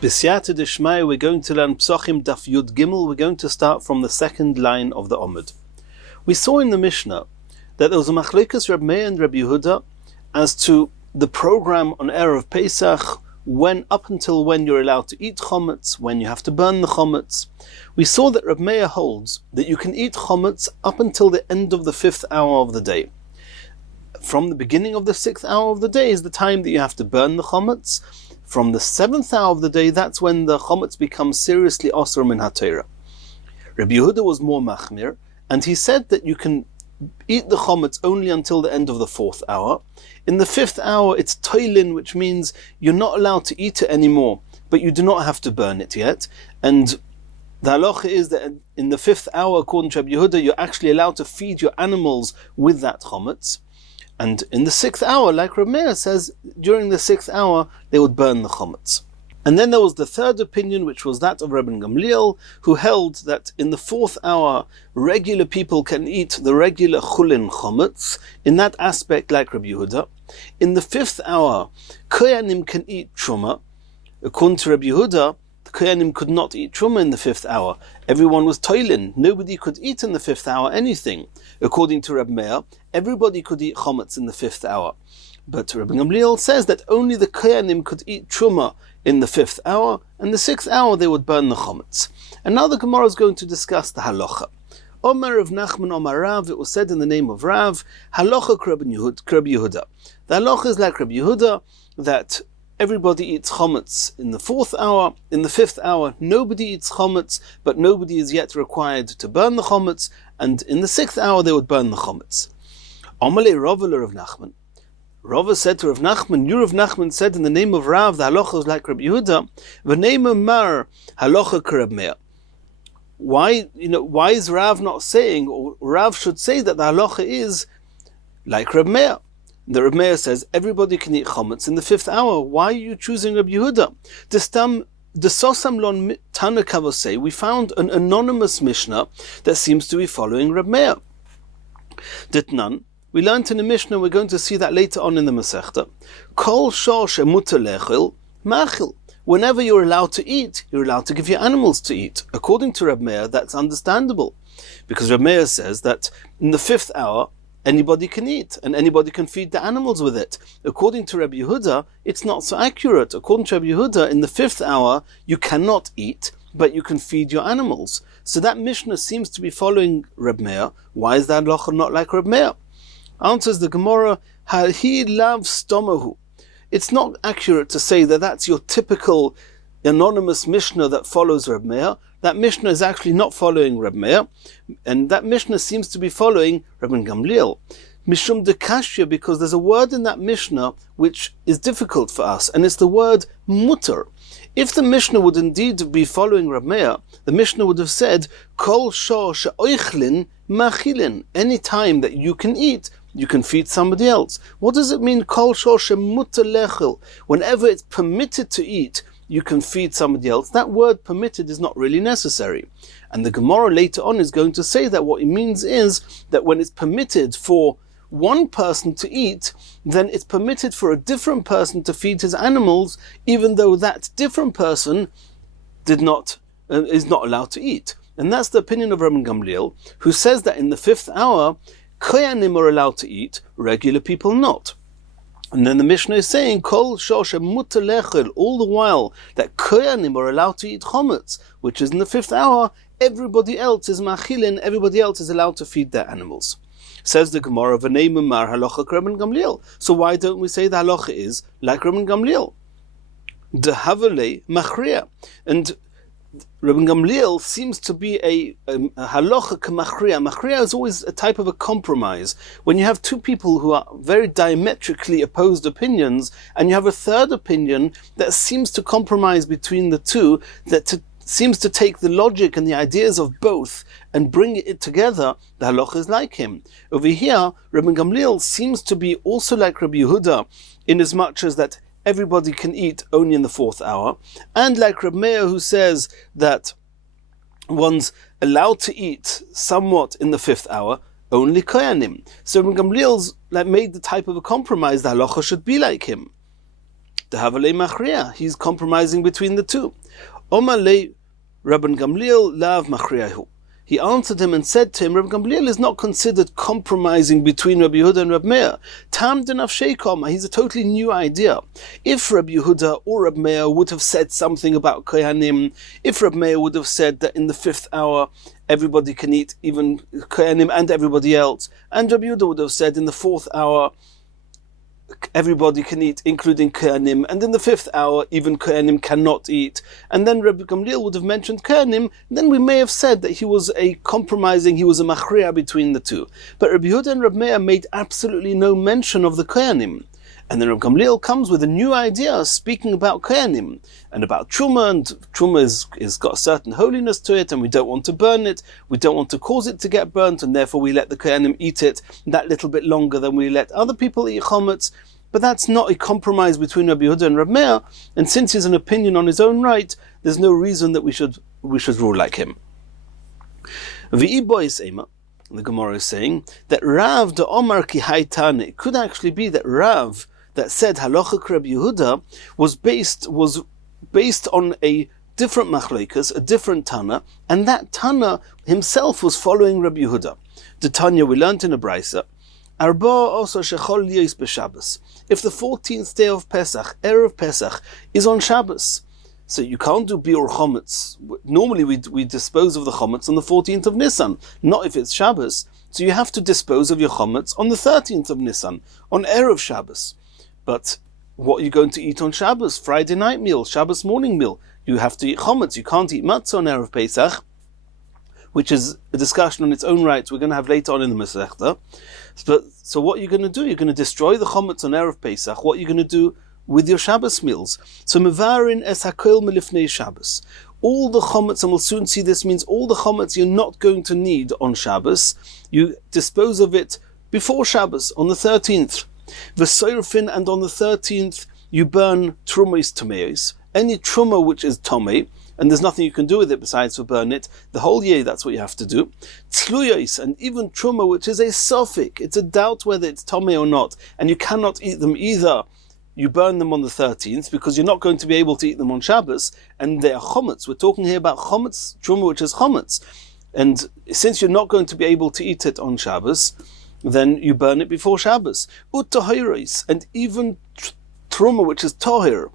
B'siyata d'shmaya, we're going to learn Pesachim Daf Yud Gimel. We're going to start from the second line of the Omid. We saw in the Mishnah that there was a machlokes Rabbi and Rabbi Yehuda as to the program on Erev Pesach, up until when you're allowed to eat chometz, when you have to burn the chometz. We saw that Rabbi Meir holds that you can eat chometz up until the end of the 5th hour of the day. From the beginning of the 6th hour of the day is the time that you have to burn the chometz. From the 7th hour of the day, that's when the chometz becomes seriously osur min haTorah. Rabbi Yehuda was more machmir, and he said that you can eat the chometz only until the end of the 4th hour. In the 5th hour, it's toilin, which means you're not allowed to eat it anymore, but you do not have to burn it yet. And the halacha is that in the 5th hour, according to Rabbi Yehuda, you're actually allowed to feed your animals with that chometz. And in the 6th hour, like Rabbi Meir says, during the 6th hour, they would burn the chometz. And then there was the third opinion, which was that of Rabbi Gamliel, who held that in the 4th hour, regular people can eat the regular chulin chometz, in that aspect like Rabbi Yehuda. In the 5th hour, koyanim can eat truma. According to Rabbi Yehuda, the koyanim could not eat truma in the 5th hour. Everyone was toilin. Nobody could eat in the 5th hour anything. According to Rabbi Meir, everybody could eat chometz in the 5th hour. But Rabbi Gamliel says that only the koyanim could eat truma in the 5th hour, and the 6th hour they would burn the chometz. And now the Gemara is going to discuss the halacha. Omar of Nachman Omar Rav, it was said in the name of Rav, halacha Rabbi Yehuda. The halacha is like Rabbi Yehuda, that everybody eats chometz in the 4th hour. In the 5th hour, nobody eats chometz, but nobody is yet required to burn the chometz, and in the 6th hour they would burn the chometz. Amalei Roveler of Nachman. Rava said to Rav Nachman, Rav Nachman said in the name of Rav, the halacha is like Rabbi Yehuda, v'neima mar halacha k'Rab Meir. Why is Rav not saying, or Rav should say that the halacha is like Rabbi Meir? The Rabbi Meir says everybody can eat chometz in the 5th hour. Why are you choosing Rabbi Yehuda? The Sosam Lon Tanakava say we found an anonymous Mishnah that seems to be following Rabbi Meir. Ditnan. We learned in the Mishnah, we're going to see that later on in the Masechta. Kol shor shemuter lechil machil. Whenever you're allowed to eat, you're allowed to give your animals to eat. According to Rabbi Meir, that's understandable. Because Rabbi Meir says that in the 5th hour, anybody can eat, and anybody can feed the animals with it. According to Rabbi Yehuda, it's not so accurate. According to Rabbi Yehuda, in the 5th hour, you cannot eat, but you can feed your animals. So that Mishnah seems to be following Rabbi Meir. Why is that halacha not like Rabbi Meir? Answers the Gemara, he loves stomahu. It's not accurate to say that that's your typical anonymous Mishnah that follows Reb Meir. That Mishnah is actually not following Reb Meir, and that Mishnah seems to be following Rabbi Gamliel. Mishum de kashya, because there's a word in that Mishnah which is difficult for us, and it's the word mutter. If the Mishnah would indeed be following Reb Meir, the Mishnah would have said, Kol shor she'oichlin machilin. Any time that you can eat, you can feed somebody else. What does it mean, Kol shor shemuter lechil? Whenever it's permitted to eat, you can feed somebody else. That word permitted is not really necessary. And the Gemara later on is going to say that what it means is that when it's permitted for one person to eat, then it's permitted for a different person to feed his animals, even though that different person is not allowed to eat. And that's the opinion of Rabbi Gamliel, who says that in the 5th hour, koyanim are allowed to eat, regular people not. And then the Mishnah is saying, Kol shor shemuter lechil, all the while that koyanim are allowed to eat chometz, which is in the 5th hour, everybody else is machilin, everybody else is allowed to feed their animals. Says the Gemara, v'neima mar halacha k'Rabbi Gamliel. So why don't we say the halacha is like Rabbi Gamliel? Dehavale machria. And Rabbi Gamliel seems to be a halacha k'machria. Machria is always a type of a compromise. When you have two people who are very diametrically opposed opinions, and you have a third opinion that seems to compromise between the two, seems to take the logic and the ideas of both and bring it together, the halacha is like him. Over here, Rabbi Gamliel seems to be also like Rabbi Yehuda, in as much as that everybody can eat only in the 4th hour, and like Reb Meir, who says that one's allowed to eat somewhat in the 5th hour, only koyanim. So Rabbi Gamliel's made the type of a compromise, the halacha should be like him. Dehavalei machriya. He's compromising between the two. Omar le Rabbi Gamliel lav machriyahu. He answered him and said to him, Rabbi Gamliel is not considered compromising between Rabbi Yehuda and Rabbi Meir. Tam denaf sheikom, he's a totally new idea. If Rabbi Yehuda or Rabbi Meir would have said something about Kohanim, if Rabbi Meir would have said that in the 5th hour everybody can eat, even Kohanim and everybody else, and Rabbi Yehuda would have said in the 4th hour everybody can eat, including Kohanim, and in the 5th hour, even Kohanim cannot eat. And then Rabbi Gamliel would have mentioned Kohanim, then we may have said that he was a compromising, he was a machriya between the two. But Rabbi Yehuda and Rabbi Meir made absolutely no mention of the Kohanim. And then Rabbi Gamliel comes with a new idea, speaking about Kohanim, and about Truma, and Truma is got a certain holiness to it, and we don't want to burn it, we don't want to cause it to get burnt, and therefore we let the Kohanim eat it that little bit longer than we let other people eat chametz. But that's not a compromise between Rabbi Yehuda and Rabbi Meir, and since he's an opinion on his own right, there's no reason that we should rule like him. V'i bois ema. The Gemara is saying that Rav de Omar ki haytane, it could actually be that Rav that said Halacha Rabbi Yehuda was based on a different machlokes, a different Tana, and that Tana himself was following Rabbi Yehuda. The Tanya we learnt in a Brisa, Arba also shechol yos b'Shabbos. If the 14th day of Pesach, Erev Pesach, is on Shabbos, so you can't do biur chometz. Normally we dispose of the chometz on the 14th of Nisan, not if it's Shabbos. So you have to dispose of your chometz on the 13th of Nisan, on Erev Shabbos. But what are you going to eat on Shabbos? Friday night meal, Shabbos morning meal. You have to eat chometz. You can't eat matzah on Erev Pesach, which is a discussion on its own right we're going to have later on in the Masechta. So what are you going to do? You're going to destroy the chometz on Erev Pesach. What are you going to do with your Shabbos meals? So mevarin es hakol melifnei Shabbos. All the chometz, and we'll soon see this means all the chometz you're not going to need on Shabbos, you dispose of it before Shabbos, on the 13th. V'soirfin, and on the 13th you burn trumos tomeos. Any truma which is tomei, and there's nothing you can do with it besides to burn it, the whole year that's what you have to do. Tzluyos, and even truma which is a sofik, it's a doubt whether it's tomei or not, and you cannot eat them either. You burn them on the 13th because you're not going to be able to eat them on Shabbos, and they are chometz. We're talking here about chometz, truma which is chometz. And since you're not going to be able to eat it on Shabbos, then you burn it before Shabbos. U'tahiros, and even truma which is tahir,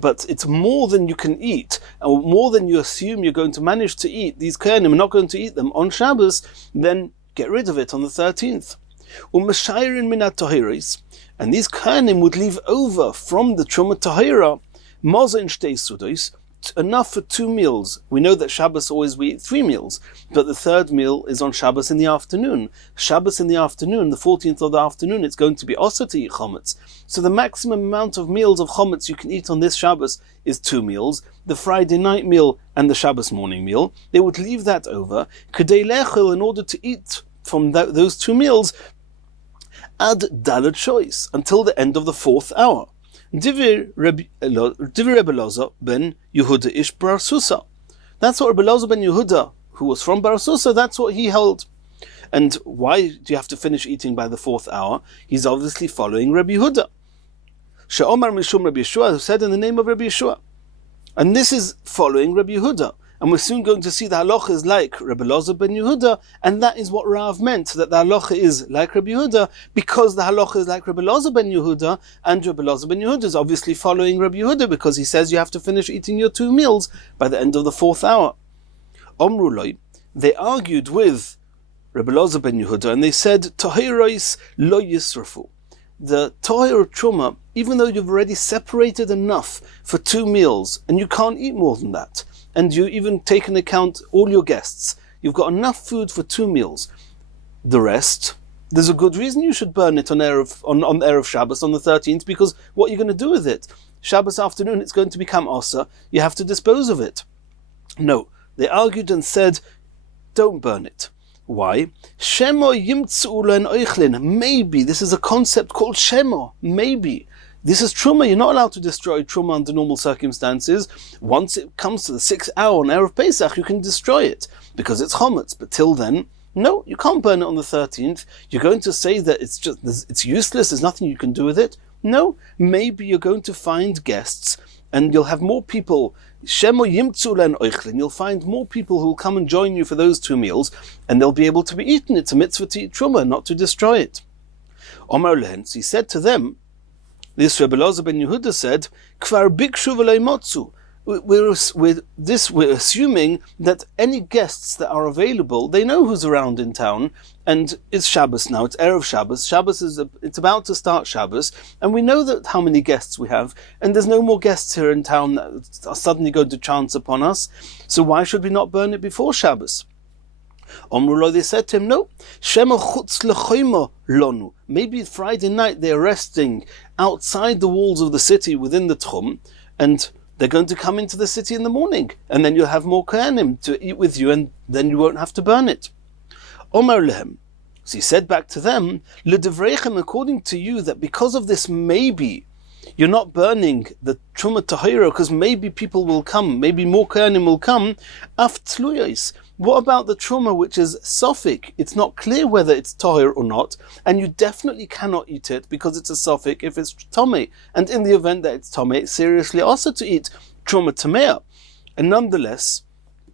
but it's more than you can eat, or more than you assume you're going to manage to eat. These kohanim are not going to eat them on Shabbos, then get rid of it on the 13th. U'meshayrin minat tahiros, and these kohanim would leave over from the truma tahira, maza in shtei sudos, enough for 2 meals. We know that Shabbos always we eat 3 meals, but the 3rd meal is on Shabbos in the afternoon. Shabbos in the afternoon, the 14th of the afternoon, it's going to be also to eat chometz. So the maximum amount of meals of chometz you can eat on this Shabbos is 2 meals, the Friday night meal and the Shabbos morning meal. They would leave that over, kedei lechel, in order to eat from those 2 meals, ad dalet shois, until the end of the 4th hour. Divir Rabbi Elazar ben Yehuda ish Bar Susa. That's what Rabbi Elazar ben Yehuda, who was from Bar Susa, that's what he held. And why do you have to finish eating by the 4th hour? He's obviously following Rabbi Yehuda. She'omar mishum Rabbi Yeshua, who said in the name of Rabbi Yeshua. And this is following Rabbi Yehuda. And we're soon going to see the halacha is like Rabbi Elazar ben Yehuda, and that is what Rav meant, that the halacha is like Rabbi Yehuda, because the halacha is like Rabbi Elazar ben Yehuda, and Rabbi Elazar ben Yehuda is obviously following Rabbi Yehuda, because he says you have to finish eating your 2 meals by the end of the 4th hour. Omru loi, they argued with Rabbi Elazar ben Yehuda, and they said, Tahiros lo yisrafu. The Tahir Truma, even though you've already separated enough for 2 meals, and you can't eat more than that, and you even take into account all your guests, you've got enough food for 2 meals. The rest, there's a good reason you should burn it on Erev Shabbos on the 13th, because what are you going to do with it? Shabbos afternoon, it's going to become Osa, you have to dispose of it. No, they argued and said, don't burn it. Why? Shemo yimtzu len oichlin. Maybe, this is a concept called Shemo, maybe. This is Truma. You're not allowed to destroy Truma under normal circumstances. Once it comes to the 6th hour on Erev Pesach, you can destroy it, because it's chometz. But till then, no, you can't burn it on the 13th. You're going to say that it's useless, there's nothing you can do with it. No, maybe you're going to find guests and you'll have more people. You'll find more people who will come and join you for those 2 meals, and they'll be able to be eaten. It's a mitzvah to eat truma, not to destroy it. Omar lehens, he said to them, this Rabbi Elazar ben Yehuda said, Kvar bikshu v'lo motzu. We're assuming that any guests that are available, they know who's around in town, and it's Shabbos now, it's Erev Shabbos. It's about to start Shabbos, and we know that how many guests we have, and there's no more guests here in town that are suddenly going to chance upon us, so why should we not burn it before Shabbos? Omrulo, they said to him, no, Shema chutz lechoyma lonu. Maybe Friday night they're resting outside the walls of the city within the Tchum, and they're going to come into the city in the morning, and then you'll have more kohanim to eat with you, and then you won't have to burn it. Omar lehem. So he said back to them, L'devreichem, according to you, that because of this maybe, you're not burning the truma tahira, because maybe people will come, maybe more kohanim will come, af tluyos. What about the truma which is sofik? It's not clear whether it's tahir or not, and you definitely cannot eat it because it's a sofik if it's tomei. And in the event that it's tomei, it's seriously also to eat truma tamea. And nonetheless,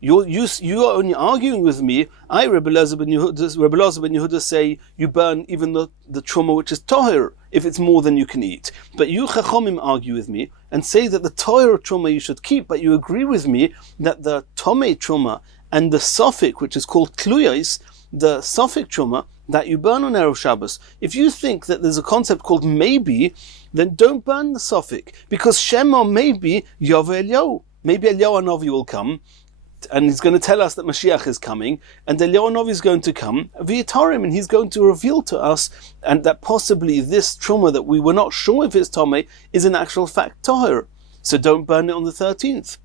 you are only arguing with me. I, Rabbi Elazar ben Yehuda, say you burn even the truma which is tahir if it's more than you can eat. But you chachomim argue with me and say that the tahir truma you should keep, but you agree with me that the tomei truma and the sofik, which is called tluyos, the sofik truma, that you burn on Erev Shabbos. If you think that there's a concept called maybe, then don't burn the sofik, because Shema maybe Yoveh Eliyahu. Maybe Eliyahu Hanavi will come, and he's going to tell us that Mashiach is coming, and Eliyahu Hanavi is going to come, v'yitarim, and he's going to reveal to us, and that possibly this truma that we were not sure if it's tomei is in actual fact tahir. So don't burn it on the 13th.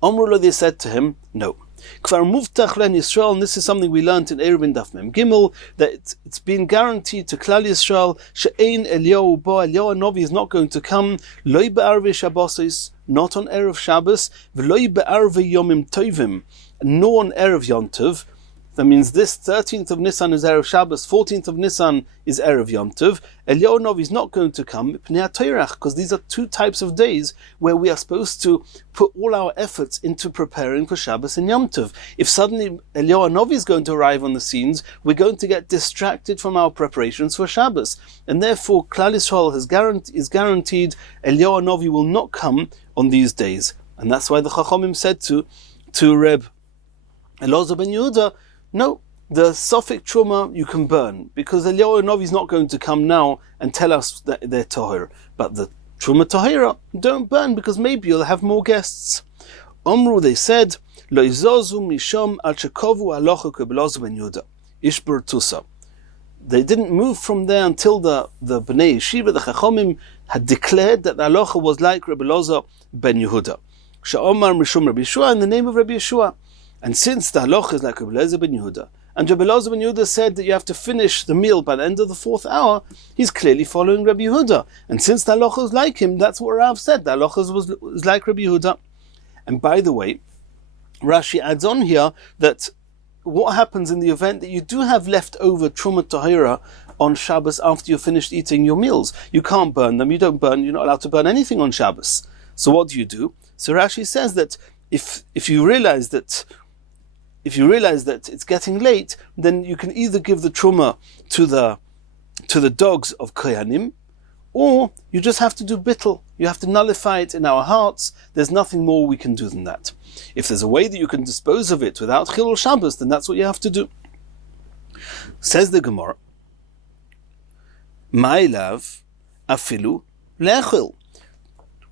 Omrulo, they said to him, no. Kvar muftach len Yisrael, and this is something we learned in Eruvin Daf Mem Gimel, that it's been guaranteed to Klal Yisrael, she'ein Eliyahu bo, Eliyahu Hanavi is not going to come, loy be'arvei Shabbosos, not on Erev Shabbos, v'loy be'arvei Yomim Tovim, nor on Erev Yom Tov. That means this 13th of Nisan is Erev Shabbos, 14th of Nisan is Erev Yom Tov. Eliyahu Hanavi is not going to come, because these are 2 types of days where we are supposed to put all our efforts into preparing for Shabbos and Yom Tov. If suddenly Eliyahu Hanavi is going to arrive on the scenes, we're going to get distracted from our preparations for Shabbos. And therefore, Klal Yisrael is guaranteed Eliyahu Hanavi will not come on these days. And that's why the Chachomim said to Reb Elazar ben Yehuda, no, the sofik truma you can burn, because Eliyahu Hanavi is not going to come now and tell us that they're tahir. But the truma tahira, don't burn, because maybe you'll have more guests. Omru, they said, Lo izozu misham al shekovu halacha k'Elazar ben Yehuda, ishber tusa. They didn't move from there until the Bnei Yeshiva, the Chachomim, had declared that the halacha was like Rabbi Elazar ben Yehuda. She'omar mishum Rabbi Yeshua, in the name of Rabbi Yeshua. And since the halacha is like Rabbi Elazar ben Yehuda, and Rabbi Elazar ben Yehuda said that you have to finish the meal by the end of the 4th hour, he's clearly following Rabbi Yehuda. And since the halacha is like him, that's what Rav said. The halacha was like Rabbi Yehuda. And by the way, Rashi adds on here that what happens in the event that you do have leftover truma tahira on Shabbos after you've finished eating your meals. You can't burn them. You're not allowed to burn anything on Shabbos. So what do? So Rashi says that if you realize that it's getting late, then you can either give the truma to the dogs of kohanim, or you just have to do bittul. You have to nullify it in our hearts. There's nothing more we can do than that. If there's a way that you can dispose of it without chilul Shabbos, then that's what you have to do. Says the Gemara, Ma'ilav afilu lechil.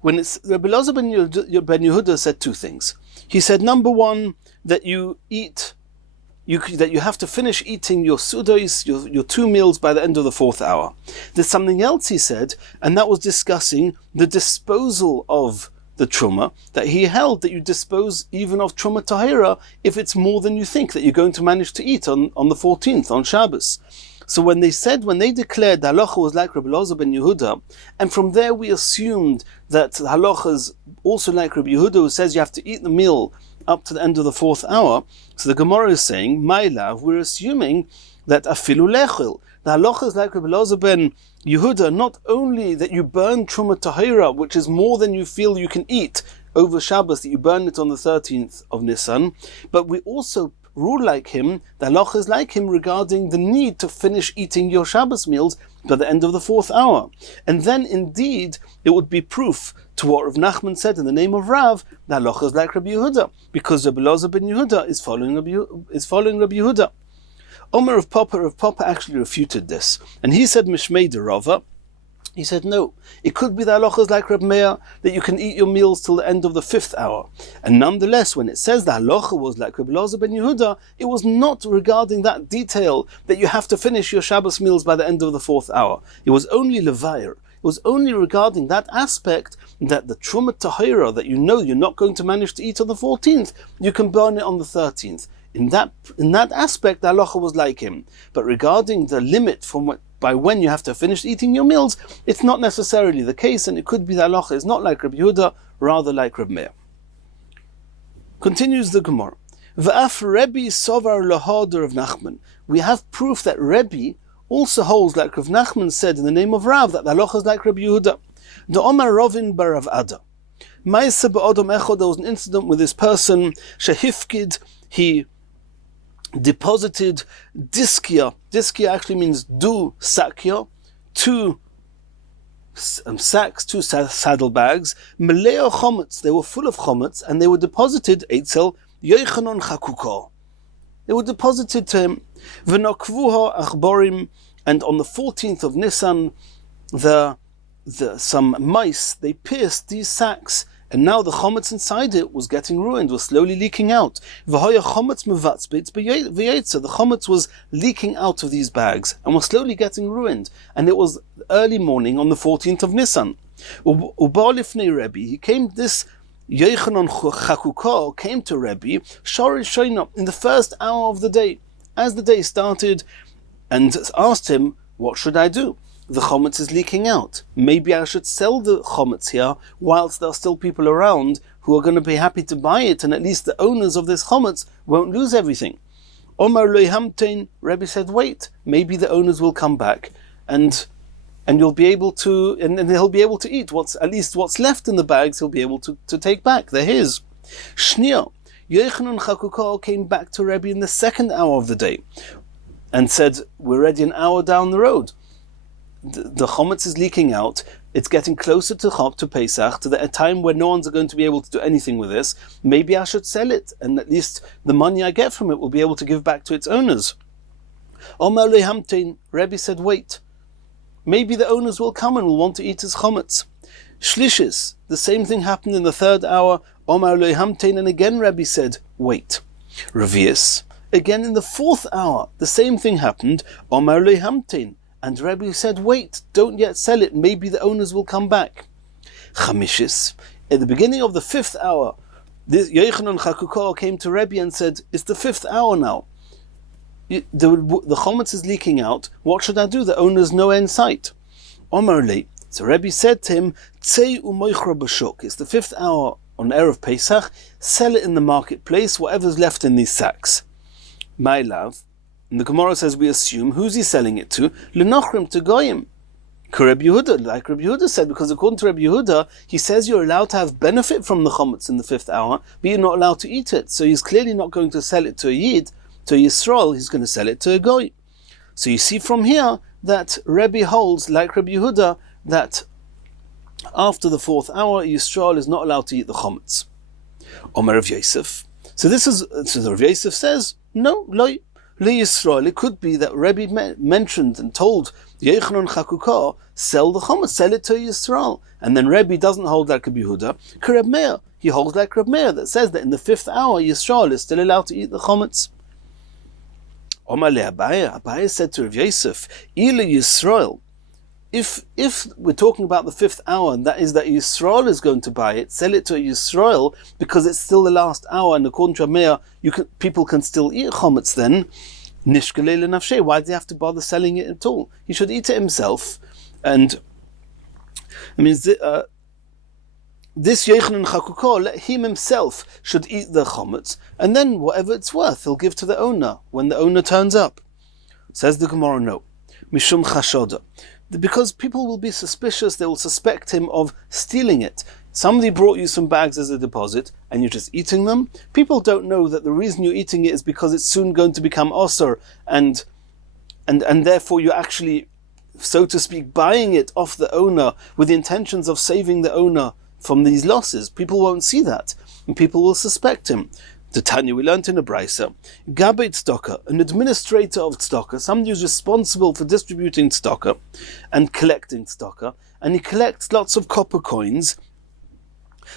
When it's Rabbi Elazar ben Yehuda said 2 things. He said, number 1, that you have to finish eating your sudos, your 2 meals by the end of the 4th hour. There's something else he said, and that was discussing the disposal of the truma, that he held that you dispose even of truma tahira if it's more than you think that you're going to manage to eat on the 14th, on Shabbos. So when they declared the halacha was like Rabbi Elazar ben Yehuda, and from there we assumed that the halacha is also like Rabbi Yehuda, who says you have to eat the meal up to the end of the 4th hour. So the Gemara is saying, my love, we're assuming that afilu lechil, the halacha is like Rabbi Elazar ben Yehuda, not only that you burn Truma Tahira, which is more than you feel you can eat over Shabbos, that you burn it on the 13th of Nisan, but we also rule like him, the halacha is like him regarding the need to finish eating your Shabbos meals by the end of the 4th hour. And then indeed, it would be proof to what Rav Nachman said in the name of Rav, the halacha is like Rabbi Yehuda, because Rabbi Elazar ben Yehuda is following Rabbi Yehuda. Omer of Papa actually refuted this, and he said Mishmei de Rava. He said no, it could be the halachas like Reb Meir that you can eat your meals till the end of the 5th hour. And nonetheless, when it says the halacha was like Rabbi Elazar ben Yehuda, it was not regarding that detail that you have to finish your Shabbos meals by the end of the 4th hour. It was only levayer. It was only regarding that aspect that the Truma Tahira that you know you're not going to manage to eat on the 14th, you can burn it on the 13th. In that aspect, the halacha was like him. But regarding the limit by when you have to finish eating your meals, it's not necessarily the case, and it could be the halacha is not like Rabbi Yehuda, rather like Reb Meir. Continues the Gemara. V'af Rebbe sovar lahader of Nachman. We have proof that Rebbe also holds, like Rav Nachman said in the name of Rav, that the halacha is like Rabbi Yehuda. The Omar Rovin bar Rav Ada. Ma'aseh ba'adam echad, there was an incident with this person, shehifkid, he deposited diskia. Diskia actually means sakya, 2 sacks, 2 saddlebags. Meleo chomets, they were full of chomets, and they were deposited eitzel Yochanan chakuko. They were deposited to him. V'nokvuha achborim, and on the 14th of Nisan, some mice, they pierced these sacks, and now the chometz inside it was getting ruined, was slowly leaking out. The chometz was leaking out of these bags and was slowly getting ruined. And it was early morning on the 14th of Nisan. He came, this Yochanan Chakuko came to Rabbi in the first hour of the day, as the day started, and asked him, what should I do? The chometz is leaking out. Maybe I should sell the chometz here whilst there are still people around who are going to be happy to buy it, and at least the owners of this chometz won't lose everything. Omar lo hamtein, Rabbi said, wait, maybe the owners will come back and you'll be able to, and he'll be able to eat at least what's left in the bags. He'll be able to take back. They're his. Shnia, Yochanan Chakuko came back to Rabbi in the 2nd hour of the day and said, we're already an hour down the road. The chometz is leaking out. It's getting closer to Pesach, to the time where no one's going to be able to do anything with this. Maybe I should sell it, and at least the money I get from it will be able to give back to its owners. Omar lehamtein, Rabbi said, wait. Maybe the owners will come and will want to eat his chometz. Shlishis, the same thing happened in the 3rd hour. Omar lehamtein, and again Rabbi said, wait. Revius, again in the 4th hour, the same thing happened. Omar lehamtein. And Rabbi said, wait, don't yet sell it, maybe the owners will come back. Chamishis, at the beginning of the 5th hour, this Yochanan Chakuko came to Rabbi and said, it's the 5th hour now. The chometz is leaking out, what should I do? The owners nowhere in sight. Omar le, so Rabbi said to him, Tzei u'moichra b'shuk, it's the 5th hour on Erev Pesach, sell it in the marketplace, whatever's left in these sacks. My love, and the Gemara says we assume, who's he selling it to? L'nochrim, to goyim. Rabbi Yehuda, like Rabbi Yehuda said, because according to Rabbi Yehuda, he says you're allowed to have benefit from the chometz in the 5th hour, but you're not allowed to eat it. So he's clearly not going to sell it to a Yid, to a Yisrael, he's going to sell it to a goy. So you see from here that Rabbi holds, like Rabbi Yehuda, that after the 4th hour, Yisrael is not allowed to eat the chometz. Omer of Yosef. So Rav Yosef says, no, loy. Yisrael, it could be that Rabbi mentioned and told Yochanan Chakuko, sell the chometz, sell it to Yisrael. And then Rabbi doesn't hold like Rabbi Yehuda. Reb Meir, he holds like Reb Meir, that says that in the 5th hour, Yisrael is still allowed to eat the chometz. Omar le Abaye said to Rav Yosef, Ila Yisrael, if we're talking about the 5th hour, and that is that Yisrael is going to buy it, sell it to Yisrael, because it's still the last hour, and according to Meir, people can still eat chometz then, nishkalei lenafshei, why does he have to bother selling it at all? He should eat it himself. And I mean, this Yochanan Chakuko, him himself should eat the chometz, and then whatever it's worth, he'll give to the owner when the owner turns up. Says the Gemara, no. Mishum chashoda. because people will be suspicious, they will suspect him of stealing it. Somebody brought you some bags as a deposit and you're just eating them. People don't know that the reason you're eating it is because it's soon going to become osur, and therefore you're actually, so to speak, buying it off the owner with the intentions of saving the owner from these losses. People won't see that, and people will suspect him. The Tanya, we learned in a brisa, Gabet Tzedakah, an administrator of tzedakah, somebody who's responsible for distributing tzedakah and collecting tzedakah, and he collects lots of copper coins,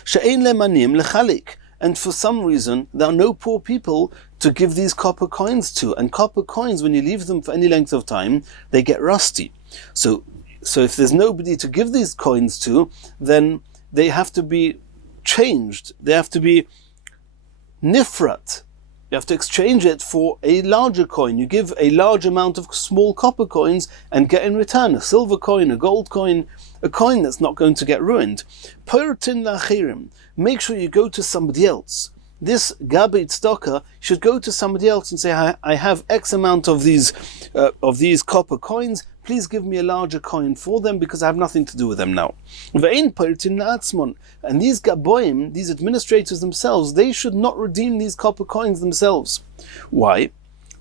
she'ein lemanim lechalik, and for some reason there are no poor people to give these copper coins to, and copper coins, when you leave them for any length of time, they get rusty. So if there's nobody to give these coins to, then they have to be changed, they have to be nifrat. You have to exchange it for a larger coin. You give a large amount of small copper coins and get in return a silver coin, a gold coin, a coin that's not going to get ruined. Purtin lachirim. Make sure you go to somebody else. This Gabet Tzedakah should go to somebody else and say, I have X amount of these copper coins. Please give me a larger coin for them because I have nothing to do with them now. And these Gaboim, these administrators themselves, they should not redeem these copper coins themselves. Why?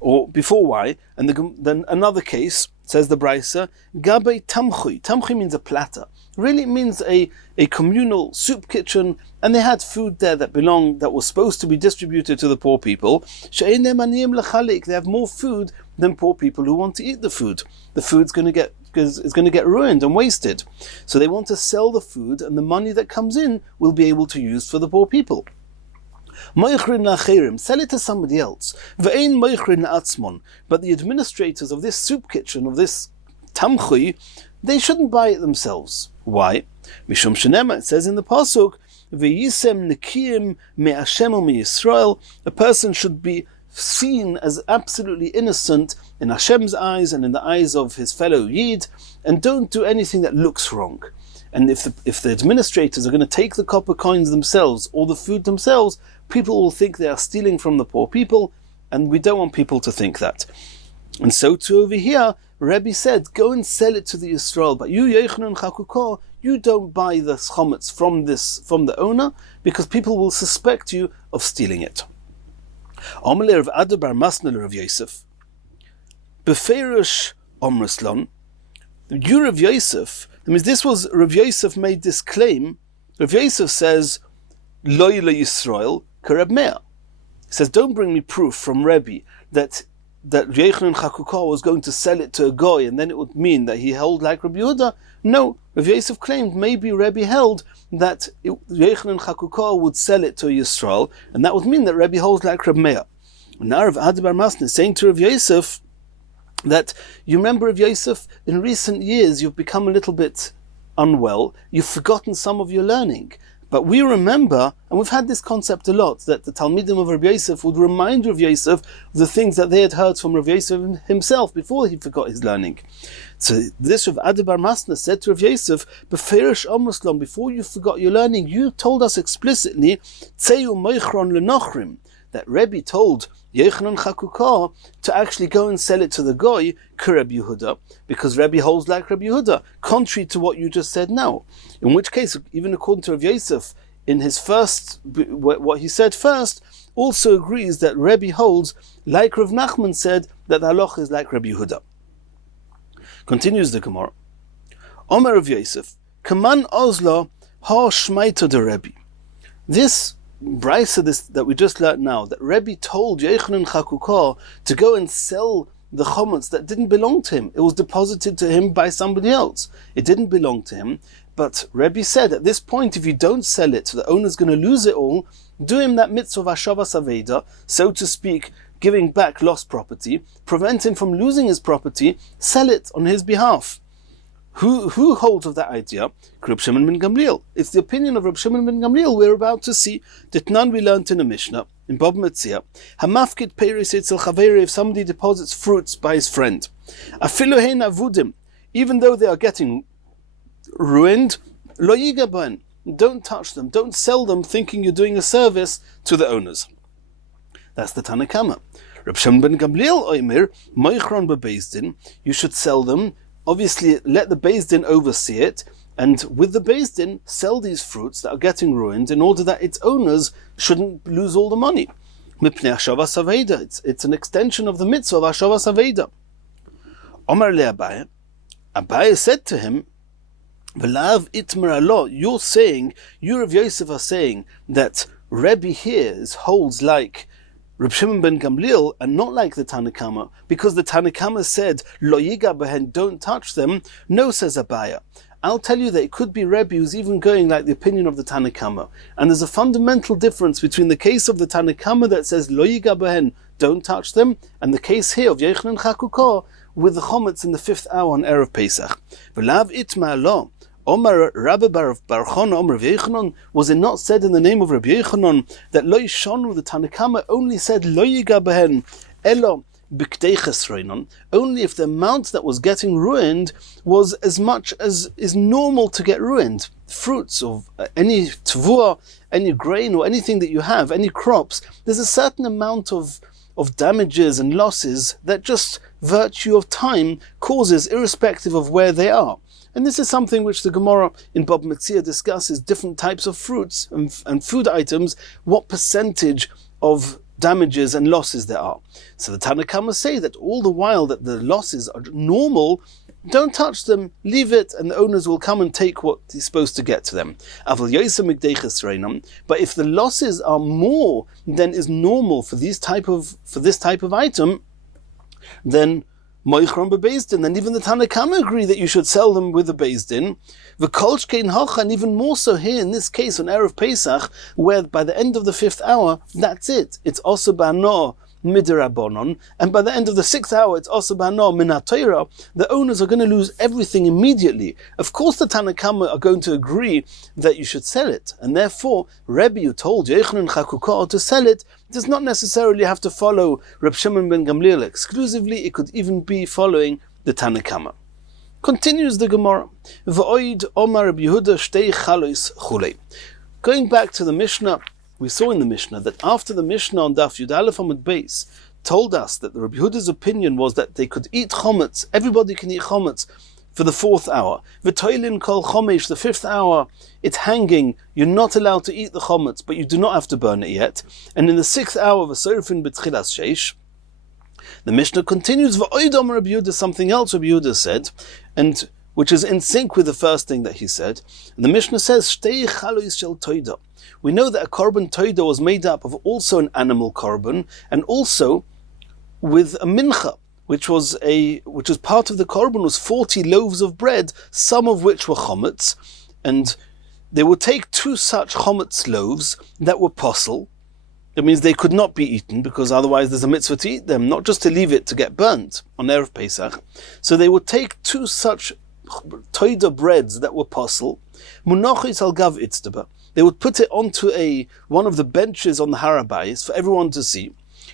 Or before why? And then another case, says the Brisa, Gabe Tamchui. Tamchui means a platter. Really, it means a communal soup kitchen, and they had food there that was supposed to be distributed to the poor people. They have more food than poor people who want to eat the food. The food's going to get ruined and wasted. So they want to sell the food, and the money that comes in will be able to use for the poor people. Sell it to somebody else. But the administrators of this soup kitchen, of this tamchui, they shouldn't buy it themselves. Why? Mishum Shenema, it says in the pasuk, V'yisem nekiyim me'Hashem u'me'Yisrael, a person should be seen as absolutely innocent in Hashem's eyes and in the eyes of his fellow Yid, and don't do anything that looks wrong. And if the administrators are going to take the copper coins themselves or the food themselves, people will think they are stealing from the poor people, and we don't want people to think that. And so too over here, Rabbi said, go and sell it to the Yisrael, but you, Yochanan Chakukah, you don't buy the chometz from the owner, because people will suspect you of stealing it. Amalei of Adabar Masnel of Yosef, Beferish Omrislon, you Rav Yosef, that means this was, Rav Yosef made this claim. Rav Yosef says, Loi le Yisrael kareb mea. He says, don't bring me proof from Rabbi that Yochanan Chakukah was going to sell it to a goy, and then it would mean that he held like Rabbi Yehuda. No, Rav Yosef claimed maybe Rabbi held that Yochanan Chakukah would sell it to Yisrael, and that would mean that Rabbi holds like Reb Meir. Now Rav Adabar Masna is saying to Rav Yosef that, you remember Rav Yosef, in recent years you've become a little bit unwell, you've forgotten some of your learning. But we remember, and we've had this concept a lot, that the Talmidim of Rabbi Yosef would remind Rav Yosef of the things that they had heard from Rav Yosef himself before he forgot his learning. So this Rav Adabar Masna said to Rav Yosef, Beferish Omuslom, before you forgot your learning, you told us explicitly, Tzeu Moichron Lenochrim, that Rabbi told Yochanan Chakukah to actually go and sell it to the goy, Kereb Yehuda, because Rabbi holds like Rabbi Yehuda, contrary to what you just said now. In which case, even according to Rav Yosef, in his first, what he said first, also agrees that Rabbi holds, like Rav Nachman said, that the halacha is like Rabbi Yehuda. Continues the Gemara. Omer Rav Yosef, Kaman Ozla Ha Shmaita de Rabbi. This Brisa that we just learned now, that Rabbi told Yochanan Chakukah to go and sell the chometz that didn't belong to him. It was deposited to him by somebody else. It didn't belong to him. But Rabbi said, at this point, if you don't sell it, the owner's going to lose it all. Do him that mitzvah of Hashavas Aveda, so to speak, giving back lost property, prevent him from losing his property, sell it on his behalf. Who holds of that idea? Reb Shimon ben Gamliel. It's the opinion of Reb Shimon ben Gamliel we're about to see. That none we learnt in a Mishnah, in Bab Metzia. Hamafkid peiris etzel chaveri, if somebody deposits fruits by his friend. Afilu hein avudim, even though they are getting ruined, lo yigaban, don't touch them, don't sell them thinking you're doing a service to the owners. That's the Tanakama. Reb Shimon ben Gamliel oimer, moichron bebezdin, you should sell them obviously let the Beis Din oversee it, and with the Beis Din sell these fruits that are getting ruined in order that its owners shouldn't lose all the money. It's an extension of the mitzvah of Hashavas Aveda. Omar le Abaye, Abaye said to him, V'lav itmer alo, you Rav Yosef are saying that Rabbi here holds like Reb Shimon ben Gamliel and not like the Tanna Kama, because the Tanna Kama said, Lo yiga behen, don't touch them. No, says Abaye. I'll tell you that it could be Rebbe who's even going like the opinion of the Tanna Kama. And there's a fundamental difference between the case of the Tanna Kama that says, Lo yiga behen, don't touch them, and the case here of Yochanan Chakukah with the chometz in the 5th hour on Erev Pesach. V'lav itma lo, Omar Rabbi Bar Chana, Omar Rabbi Yochanan, was it not said in the name of Rabbi Yochanan that Lo Yishanu, the Tanna Kama, only said Lo yiga behen, elo, only if the amount that was getting ruined was as much as is normal to get ruined. Fruits of any tvua, any grain or anything that you have, any crops, there's a certain amount of damages and losses that just virtue of time causes, irrespective of where they are. And this is something which the Gemara in Bab Metzia discusses, different types of fruits and food items, what percentage of damages and losses there are. So the Tanna Kama say that all the while that the losses are normal, don't touch them, leave it, and the owners will come and take what is supposed to get to them. But if the losses are more than is normal for this type of item, then Moichron beBeis Din, then even the Tanna Kama agree that you should sell them with the Beis Din. V'kolshkein hocha, and even more so here in this case on Erev Pesach, where by the end of the 5th hour, that's it. It's also bano midirabonon, and by the end of the 6th hour, it's also bano minatoira. The owners are going to lose everything immediately. Of course, the Tanna Kama are going to agree that you should sell it, and therefore, Rabbi, who told Yochanan Chakukah to sell it, does not necessarily have to follow Reb Shimon ben Gamliel exclusively. It could even be following the Tanna Kama. Continues the Gemara. V'oid Omar Rabbi Yehuda shtei chalois chulei. Going back to the Mishnah, we saw in the Mishnah that after the Mishnah on Daf Yud Aleph Amud Beis told us that the Rabbi Yehuda's opinion was that they could eat chometz, everybody can eat chometz for the 4th hour. V'toilin kol chomesh, the 5th hour, it's hanging, you're not allowed to eat the chometz, but you do not have to burn it yet. And in the 6th hour, v'sorfin b'tchilas sheish, the Mishnah continues, V'oid Omar Rabbi Yehuda, something else Rabbi Yehuda said, and which is in sync with the first thing that he said. And the Mishnah says, Shtei chalois shel toida. We know that a korban toida was made up of also an animal korban, and also with a mincha, which was part of the korban, was 40 loaves of bread, some of which were chometz, and they would take 2 such chometz loaves that were posel. That means they could not be eaten, because otherwise there's a mitzvah to eat them, not just to leave it to get burnt on Erev Pesach. So they would take 2 such toida breads that were posel, munachis al gav itztaba. They would put it onto one of the benches on the Harabayis for everyone to see.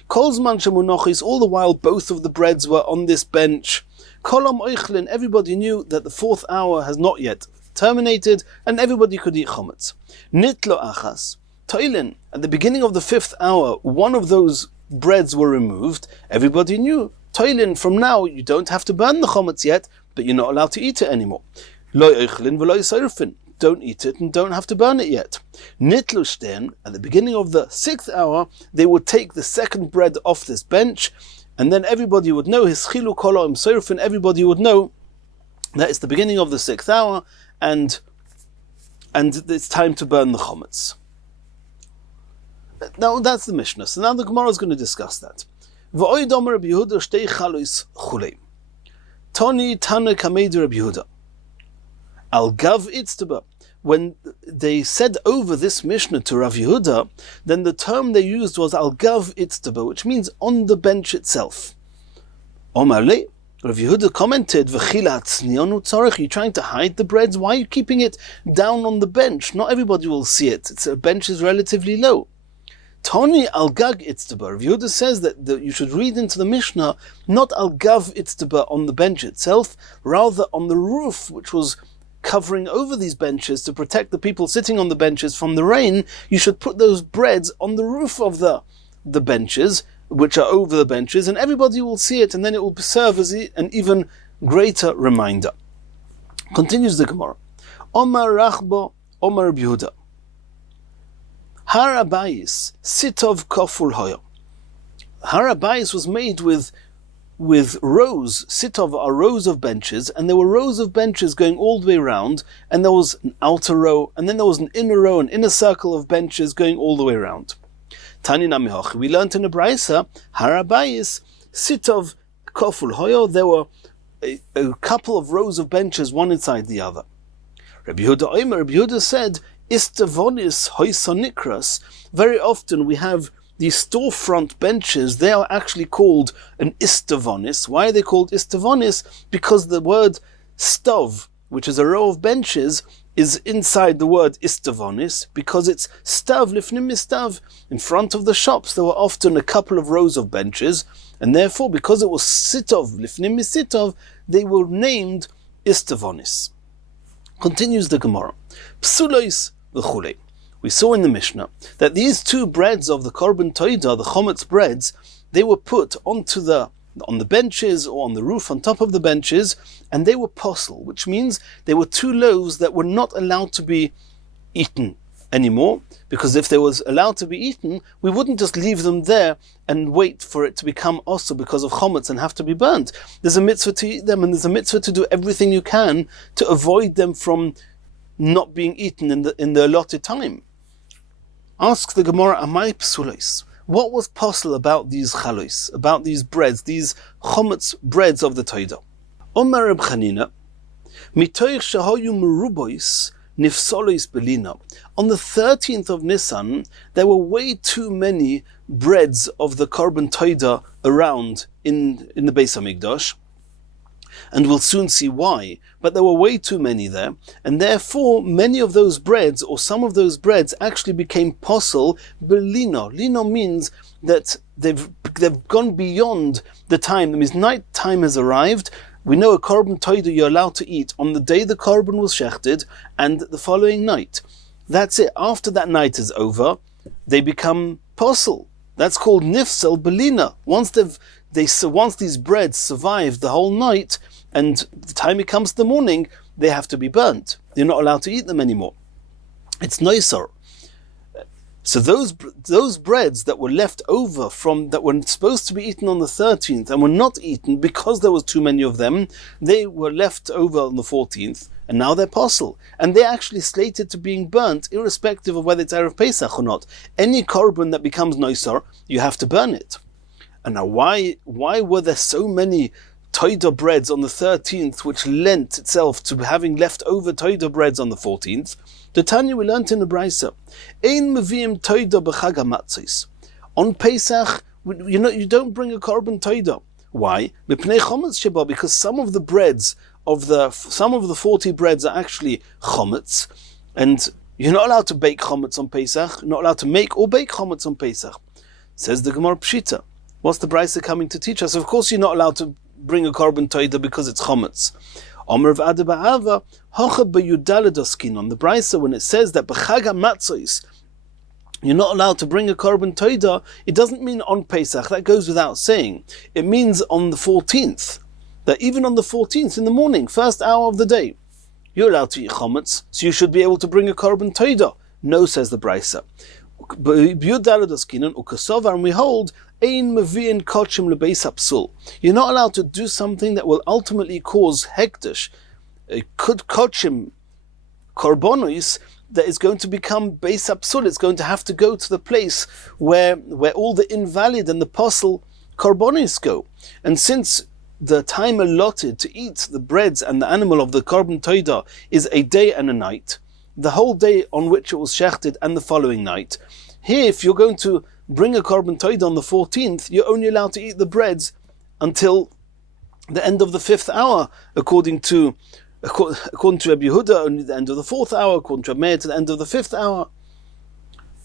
Kol zman shemunachis, all the while both of the breads were on this bench. Kolam oichlin, everybody knew that the 4th hour has not yet terminated, and everybody could eat chometz. Nitlo achas. Toilin, at the beginning of the 5th hour, one of those breads were removed. Everybody knew, Toilin, from now you don't have to burn the chometz yet, but you're not allowed to eat it anymore. Lo eichlin v'lo yisorfin, don't eat it and don't have to burn it yet. Nitlushten, at the beginning of the 6th hour, they would take the 2nd bread off this bench, and then everybody would know, hischilu kolo im sorfin, everybody would know that it's the beginning of the 6th hour, and it's time to burn the chometz. Now that's the Mishnah. So now the Gemara is going to discuss that. V'oid Omer Rabbi Yehuda shtei chalois chulei. Toni Tana Kamei Rabbi Yehuda. Al gav itztaba. When they said over this Mishnah to Rav Yehuda, then the term they used was al gav itztaba, which means on the bench itself. Omar le. Rav Yehuda commented, V'chila tznionu tzarech, you're trying to hide the breads? Why are you keeping it down on the bench? Not everybody will see it. The bench is relatively low. Toni al gag itztaba. Rav Yehuda says that you should read into the Mishnah not al gav itztaba on the bench itself, rather on the roof, which was covering over these benches to protect the people sitting on the benches from the rain. You should put those breads on the roof of the benches, which are over the benches, and everybody will see it, and then it will serve as an even greater reminder. Continues the Gemara. Omar Rachba, Omar Rabbi Yehuda. Har Abayis, Sitov Koful Hoyo. Har Abayis was made with rows. Sitov are rows of benches, and there were rows of benches going all the way around, and there was an outer row, and then there was an inner row, an inner circle of benches going all the way around. Tani Namihoch, we learned in the Braisa, Har Abayis, Sitov Koful Hoyo, there were a couple of rows of benches, one inside the other. Rabbi Yehuda said, Istavonis hoisonikras. Very often we have these storefront benches. They are actually called an istavonis. Why are they called istavonis? Because the word stav, which is a row of benches, is inside the word istavonis, because it's stav lifnim mistav. In front of the shops there were often a couple of rows of benches, and therefore, because it was sitov lifnim misitov, they were named istavonis. Continues the Gemara. Psulois v'chulei. We saw in the Mishnah that these two breads of the korban toida, the chometz breads, they were put on the benches or on the roof on top of the benches, and they were posel, which means they were two loaves that were not allowed to be eaten anymore, because if they was allowed to be eaten, we wouldn't just leave them there and wait for it to become also because of chometz and have to be burnt. There's a mitzvah to eat them, and there's a mitzvah to do everything you can to avoid them from not being eaten in the allotted time. Ask the Gemara, Amai psulois. What was possible about these chalois, about these breads, these chometz breads of the Toida? Omar Reb Chanina, mitoich shahoyu merubois nifsolois belina. On the 13th of Nisan, there were way too many breads of the korban Toida around in the Beis HaMikdash, and we'll soon see why, but there were way too many there, and therefore many of those breads, or some of those breads, actually became posel belino. Lino means that they've gone beyond the time. That means night time has arrived. We know a korban toida you're allowed to eat on the day the korban was shechted and the following night. That's it. After that night is over, they become posel. That's called nifsel belina. Once these breads survived the whole night, and the time it comes to the morning, they have to be burnt. You're not allowed to eat them anymore. It's noisor. So those breads that were left over that were supposed to be eaten on the 13th and were not eaten because there was too many of them, they were left over on the 14th, and now they're posel. And they're actually slated to being burnt, irrespective of whether it's Erev Pesach or not. Any korban that becomes noisor, you have to burn it. And now why were there so many Toida breads on the 13th, which lent itself to having left over Toida breads on the 14th? The Tanya we learnt in the Braisa, Ein meviim Toida b'chag hamatzos. On Pesach, you don't bring a korban Toida. Why? Mipnei chometz sheba, because some of the breads some of the 40 breads are actually chometz, and you're not allowed to bake chometz on Pesach. You're not allowed to make or bake chometz on Pesach. Says the Gemara Pshita. What's the Braisa coming to teach us? Of course, you're not allowed to bring a korban toida because it's chometz. Omer of Ada Ba'ava, Hocha b'yudalad on the Braisa, when it says that b'chag hamatzos you're not allowed to bring a korban toida, it doesn't mean on Pesach. That goes without saying. It means on the 14th. That even on the 14th in the morning, first hour of the day, you're allowed to eat chometz, so you should be able to bring a korban toida. No, says the Braisa. And we hold Ein mevi'in kochim lebeis hapsul. You're not allowed to do something that will ultimately cause hektish, kochim korbonos, that is going to become beis hapsul. It's going to have to go to the place where all the invalid and the posel korbonos go. And since the time allotted to eat the breads and the animal of the korban toida is a day and a night, the whole day on which it was shechted and the following night, here if you're going to bring a korban toida on the 14th, you're only allowed to eat the breads until the end of the 5th hour, according to Rabbi Yehuda, only the end of the 4th hour, according to Rabbi, to the end of the 5th hour.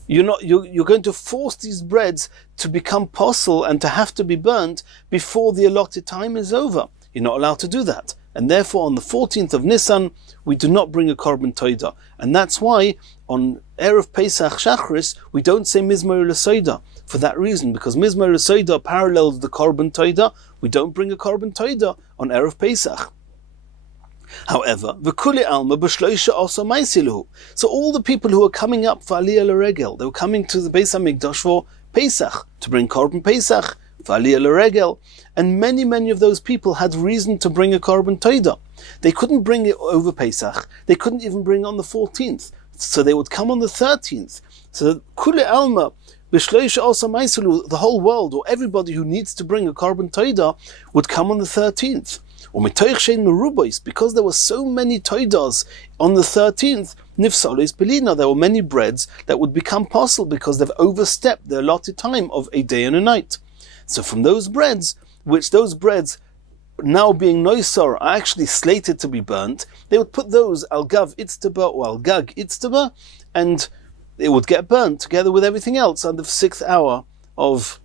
You're going to force these breads to become posel and to have to be burnt before the allotted time is over. You're not allowed to do that. and therefore on the 14th of Nisan we do not bring a korban toida. And that's why on Erev Pesach Shachris we don't say Mizmor L'Soida, for that reason, because Mizmor L'Soida parallels the korban toida. We don't bring a korban toida on Erev Pesach. However, v'kuli alma b'shloisha also maisilu. So all the people who were coming up for Aliyah L'Regel, they were coming to the Beis HaMikdash for Pesach, to bring korban Pesach, for Aliyah L'Regel, and many of those people had reason to bring a korban toida. They couldn't bring it over Pesach, they couldn't even bring it on the 14th, so they would come on the 13th. So kuli alma b'shloisha also maisilu, the whole world, or everybody who needs to bring a korban toida, would come on the 13th. Because there were so many toidas on the 13th, nifsalis belina, there were many breads that would become possible because they've overstepped their allotted time of a day and a night. So from those breads, now being noisar are actually slated to be burnt, they would put those al gav itztaba or al gag itztaba, and it would get burnt together with everything else on the 6th hour of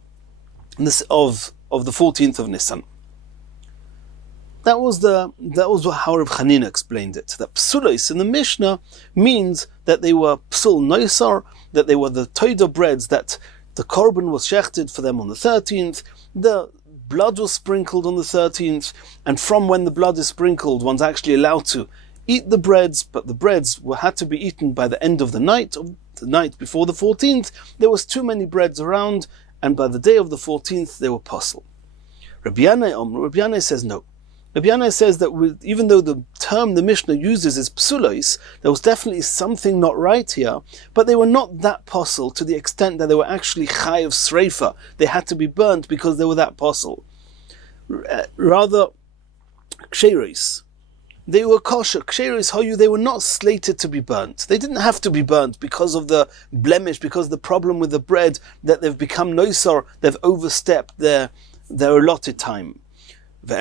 the 14th of Nisan. That was how Rav Chanina explained it. That psulos in the Mishnah means that they were psul noisar, that they were the toida breads that the korban was shechted for them on the 13th, the blood was sprinkled on the 13th, and from when the blood is sprinkled, one's actually allowed to eat the breads, but the breads had to be eaten by the end of the night before the 14th. There was too many breads around, and by the day of the 14th, they were possible. Rabbi Yanai says no. Rabbi Yanai says that even though the term the Mishnah uses is psulos, there was definitely something not right here, but they were not that possible to the extent that they were actually chayav sreifa. They had to be burnt because they were that possible. Rather, ksheros. They were kosher. Ksheros hoyu, they were not slated to be burnt. They didn't have to be burnt because of the blemish, because of the problem with the bread, that they've become noisar, they've overstepped their allotted time. So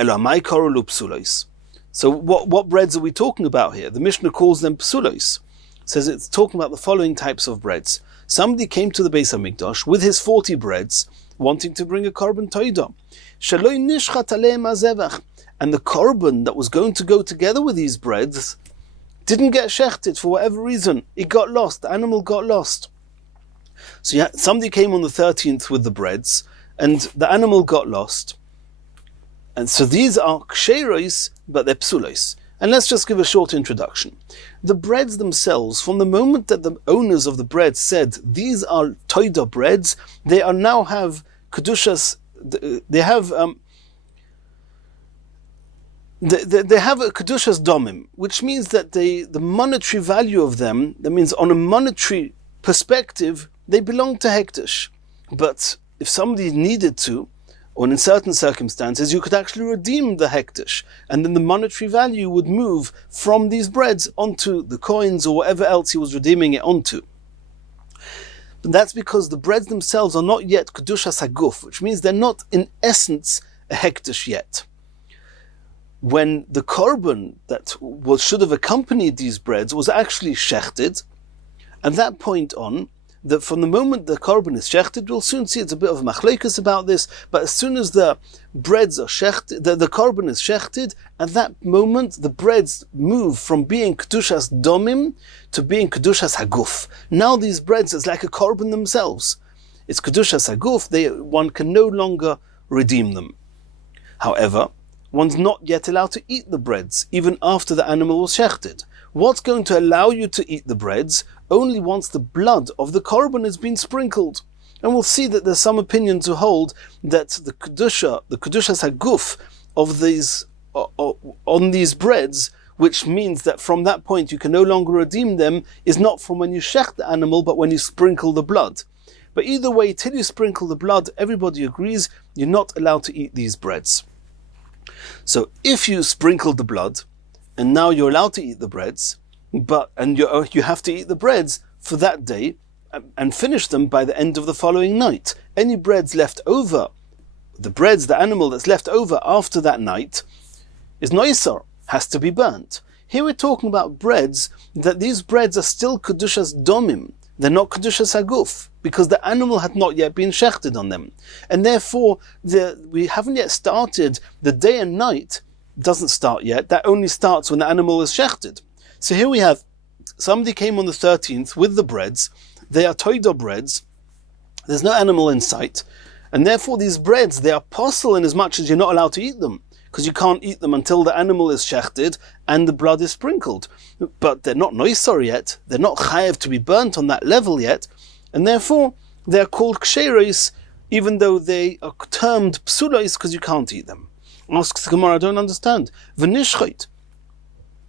what breads are we talking about here? The Mishnah calls them psulos. Says it's talking about the following types of breads. Somebody came to the Beis HaMikdash with his 40 breads, wanting to bring a korban toida. And the korban that was going to go together with these breads didn't get shechted for whatever reason. It got lost. The animal got lost. So somebody came on the 13th with the breads, and the animal got lost. And so these are ksheros, but they're psulos. And let's just give a short introduction. The breads themselves, from the moment that the owners of the bread said, these are toida breads, they are now have kedushas, they have a kedushas domim, which means that the monetary value of them, that means on a monetary perspective, they belong to hektish. But if somebody needed to, or in certain circumstances, you could actually redeem the hektish, and then the monetary value would move from these breads onto the coins or whatever else he was redeeming it onto. But that's because the breads themselves are not yet kedushas haguf, which means they're not in essence a hektish yet. When the korban that should have accompanied these breads was actually shechted, at that point on, from the moment the korban is shechted, we'll soon see it's a bit of a machlekes about this, but as soon as the breads are shechted, the korban is shechted, at that moment the breads move from being kedushas domim to being kedushas haguf. Now these breads is like a korban themselves. It's kedushas haguf, one can no longer redeem them. However, one's not yet allowed to eat the breads, even after the animal was shechted. What's going to allow you to eat the breads? Only once the blood of the korban has been sprinkled. And we'll see that there's some opinion to hold that the kedushas haguf of these on these breads, which means that from that point you can no longer redeem them, is not from when you shech the animal, but when you sprinkle the blood. But either way, till you sprinkle the blood, everybody agrees you're not allowed to eat these breads. So if you sprinkle the blood, and now you're allowed to eat the breads, and you have to eat the breads for that day and finish them by the end of the following night. Any breads left over, the animal that's left over after that night, is noisar, has to be burnt. Here we're talking about breads, that these breads are still kedushas domim. They're not kedushas haguf, because the animal had not yet been shechted on them. And therefore, we haven't yet started the day and night doesn't start yet. That only starts when the animal is shechted. So here we have, somebody came on the 13th with the breads. They are toido breads. There's no animal in sight. And therefore these breads, they are possible in as much as you're not allowed to eat them, because you can't eat them until the animal is shechted and the blood is sprinkled. But they're not noisor yet. They're not chayev to be burnt on that level yet. And therefore they are called ksheros, even though they are termed psulos because you can't eat them. Asks the Gemara, I don't understand. V'nishchot.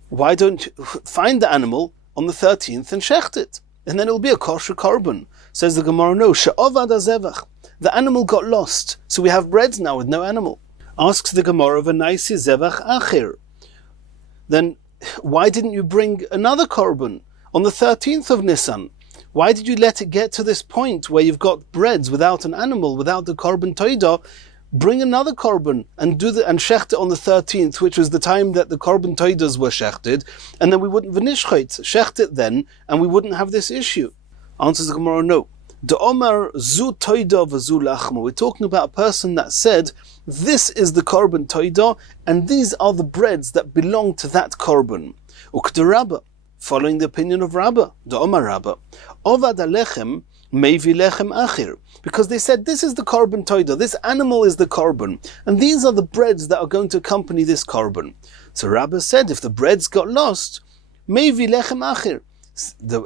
Why don't you find the animal on the 13th and shecht it? And then it will be a kosher korban. Says the Gemara, no. She'ovad hazevach. The animal got lost, so we have breads now with no animal. Asks the Gemara, v'naisi zevach achir. Then why didn't you bring another korban on the 13th of Nisan? Why did you let it get to this point where you've got breads without an animal, without the korban toida? Bring another korban and shecht it on the 13th, which was the time that the korban toidas were shechted, and then we wouldn't v'nishchot, shecht it then, and we wouldn't have this issue. Answers the Gemara, no. The Omar zu toida v'zu lachma. We're talking about a person that said, this is the korban toida, and these are the breads that belong to that korban. Ukta Rabba, following the opinion of Rabbi, the Omar Rabba, ovad alechem mevi lechem achir. Because they said, this is the korban toida, this animal is the korban, and these are the breads that are going to accompany this korban. So Rabbi said, if the breads got lost, mevi lechem achir,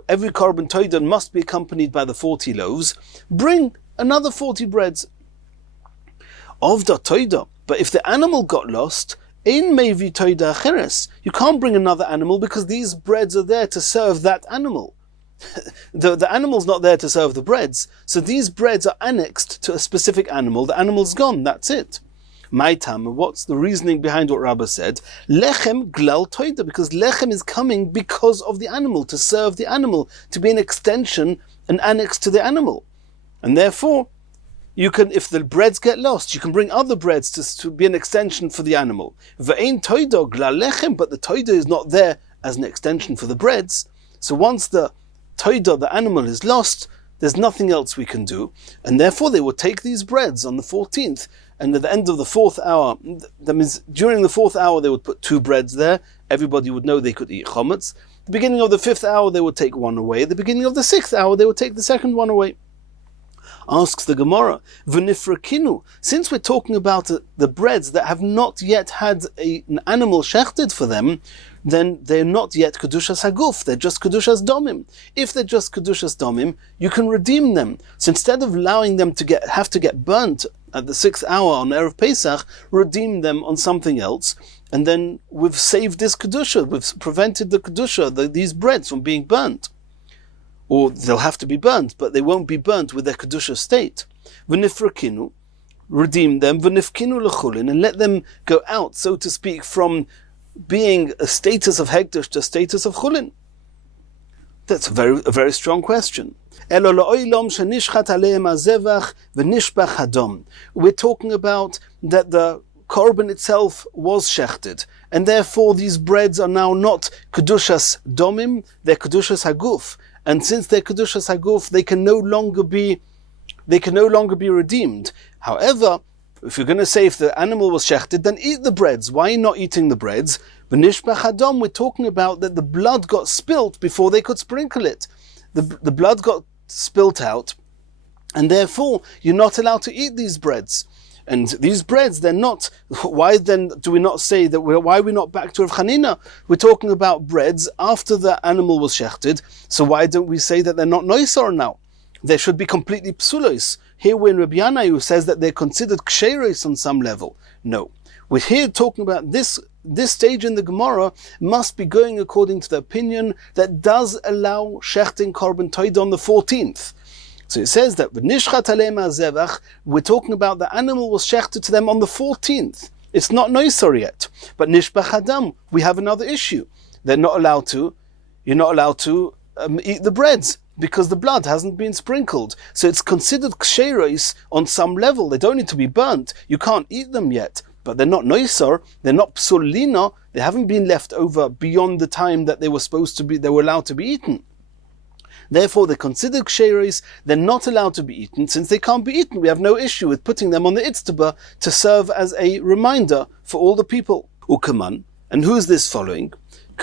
every korban toida must be accompanied by the 40 loaves, bring another 40 breads. Of the toida, but if the animal got lost, in mevi toida acheres, you can't bring another animal because these breads are there to serve that animal. The animal's not there to serve the breads, so these breads are annexed to a specific animal. The animal's gone, that's it. My tam, what's the reasoning behind what Rabbi said? Lechem glal toida, because lechem is coming because of the animal, to serve the animal, to be an extension, an annex to the animal. And therefore, you can, if the breads get lost, you can bring other breads to be an extension for the animal. Ve'ein toida glal lechem, but the toida is not there as an extension for the breads. So once the toida, the animal, is lost, there's nothing else we can do. And therefore they will take these breads on the 14th, and at the end of the 4th hour, that means during the 4th hour they would put 2 breads there, everybody would know they could eat chometz. The beginning of the 5th hour they would take one away, the beginning of the 6th hour they would take the second one away. Asks the Gemara, v'nifrakinu, since we're talking about the breads that have not yet had an animal shechted for them, then they're not yet kedushas haguf, they're just kedushas domim. If they're just kedushas domim, you can redeem them. So instead of allowing them to have to get burnt at the 6th hour on Erev Pesach, redeem them on something else, and then we've saved this kedusha, we've prevented the kedusha, these breads from being burnt. Or they'll have to be burnt, but they won't be burnt with their kedusha state. V'nifrakinu, redeem them, v'nifkinu l'chulin, and let them go out, so to speak, from being a status of hekdesh to a status of chulin. That's a very strong question. We're talking about that the korban itself was shechted, and therefore these breads are now not kedushas domim, they're kedushas haguf. And since they're kedushas haguf, they can no longer be redeemed. However, if you're going to say if the animal was shechted, then eat the breads. Why are you not eating the breads? V'nishbach hadom, we're talking about that the blood got spilt before they could sprinkle it. The blood got spilt out, and therefore you're not allowed to eat these breads. And these breads, they're not. Why then do we not say that? Why are we not back to Rav Chanina? We're talking about breads after the animal was shechted. So why don't we say that they're not noisor now? They should be completely psulos. Here we're in Rabbi Yanai, who says that they're considered ksheros on some level. No, we're here talking about this stage in the Gemara must be going according to the opinion that does allow shechting korban toida on the 14th. So it says that we're talking about the animal was shechted to them on the 14th. It's not noisor yet. But nishbach hadam, we have another issue. You're not allowed to eat the breads because the blood hasn't been sprinkled. So it's considered ksheros on some level. They don't need to be burnt. You can't eat them yet. But they're not noisor, they're not psulina, they haven't been left over beyond the time that they were allowed to be eaten. Therefore, they're considered ksheros, they're not allowed to be eaten. Since they can't be eaten, we have no issue with putting them on the itztaba to serve as a reminder for all the people. Ukaman. And who is this following?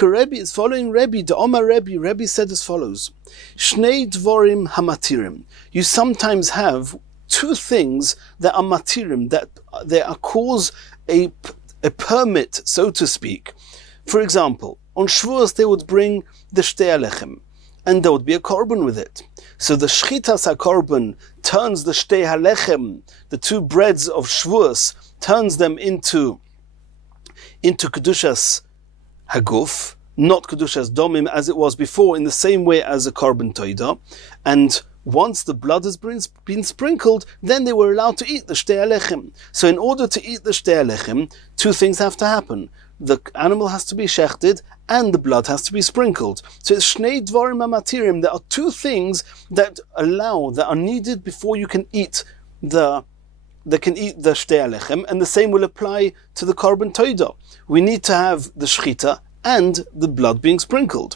Rebbe is following Rabbi. The Omar Rabbi said as follows: Shnei dvorim hamatirim. You sometimes have two things that are matirim, that they are cause a permit, so to speak. For example, on Shavuos they would bring the shtei halechem, and there would be a korban with it. So the shchitas hakorban turns the shtei halechem, the two breads of Shavuos, turns them into kedushas haguf, not kedushas domim as it was before, in the same way as a korban toida. And once the blood has been sprinkled, then they were allowed to eat the shtei halechem. So in order to eat the shtei halechem, two things have to happen. The animal has to be shechted and the blood has to be sprinkled. So it's shnei dvarim hamatirim. There are two things that are needed before you can eat the shtei halechem, and the same will apply to the korban toida. We need to have the shchita and the blood being sprinkled.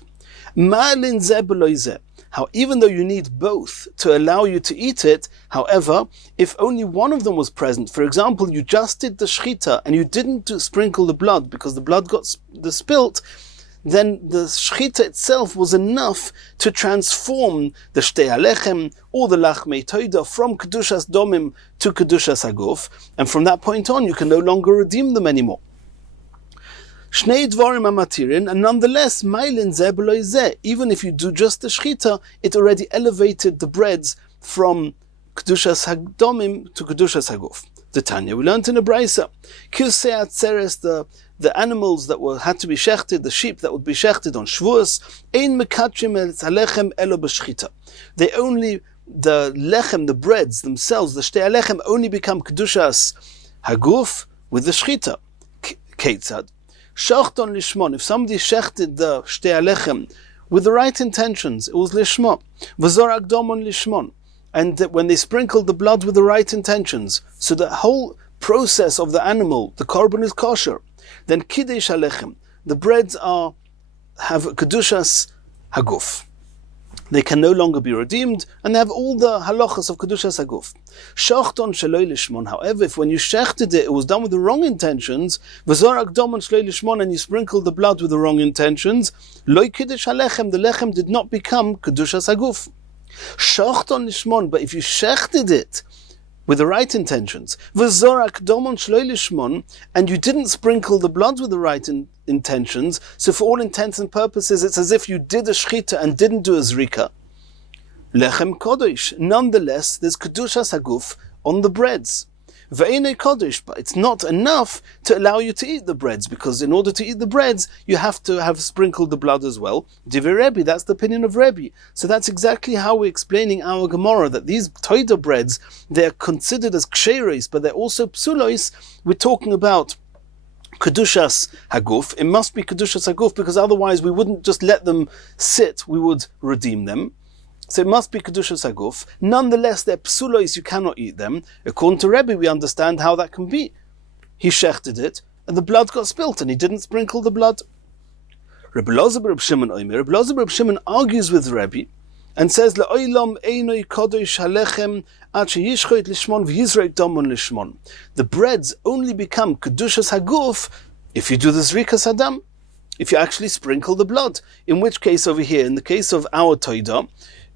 Ma'alin zeh b'lo zeh. How even though you need both to allow you to eat it, however, if only one of them was present, for example, you just did the shchita and you didn't sprinkle the blood because the blood got spilt, then the shchita itself was enough to transform the shtei halechem or the lachmei toida from kedushas domim to kedushas haguf, and from that point on you can no longer redeem them anymore. Shnei dvarim hamatirin, and nonetheless, mailin zeh b'lo zeh. Even if you do just the shchita, it already elevated the breads from kedushas hagdomim to kedushas haguf. The Tanya, we learned in a brayso, kisei atzeres, the animals that had to be shechted, the sheep that would be shechted on Shavuos, ein mekatrim el halechem elo b'shchita. The lechem, the breads themselves, the shtei halechem, only become kedushas haguf with the shchita. Ketzad. Shachton lishmon. If somebody shechted the shtei halechem with the right intentions, it was lishma. V'zor agdomon lishmon. And when they sprinkled the blood with the right intentions, so the whole process of the animal, the korban is kosher, then kiddush halechem, the breads have kedushas haguf. They can no longer be redeemed, and they have all the halachas of kedushas haguf. Shachton sheloi lishmon. However, if when you shechted it was done with the wrong intentions, v'zor agdomon sheloi lishmon, and you sprinkled the blood with the wrong intentions, loy kiddush halechem, the lechem did not become kedushas haguf. Shachton lishmon, but if you shechted it with the right intentions, v'zor agdomon sheloi lishmon, and you didn't sprinkle the blood with the right intentions, so for all intents and purposes it's as if you did a shchita and didn't do a zrika, lechem kodesh. Nonetheless, there's kedushas haguf on the breads. Ve'enei kodesh, but it's not enough to allow you to eat the breads, because in order to eat the breads, you have to have sprinkled the blood as well. Divrei Rabbi, that's the opinion of Rabbi. So that's exactly how we're explaining our Gemara, that these toida breads, they're considered as ksheros, but they're also psulos. We're talking about kedushas haguf. It must be kedushas haguf, because otherwise we wouldn't just let them sit, we would redeem them. So it must be kedushas haguf. Nonetheless, they're psulos, you cannot eat them. According to Rabbi, we understand how that can be. He shechted it, and the blood got spilt, and he didn't sprinkle the blood. Rabbi Lobenstein argues with Rabbi, and says, "Le'olam einoi kodesh halechem ad sheyishchot lishmon v'yizrek damon lishmon." The breads only become kedushas haguf if you do the zrikas hadam, if you actually sprinkle the blood. In which case, over here, in the case of our toida,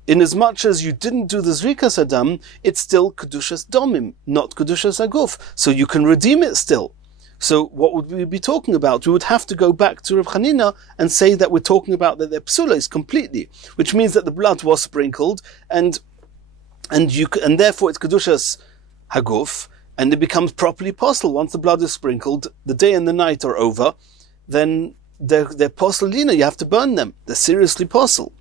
in as much as you didn't do the zrikas hadam, it's still kedushas domim, not kedushas haguf. So you can redeem it still. So what would we be talking about? We would have to go back to Reb Chanina and say that we're talking about that they're psulos completely, which means that the blood was sprinkled, and therefore it's kedushas haguf, and it becomes properly posel. Once the blood is sprinkled, the day and the night are over, then they're poselina. You have to burn them. They're seriously posel.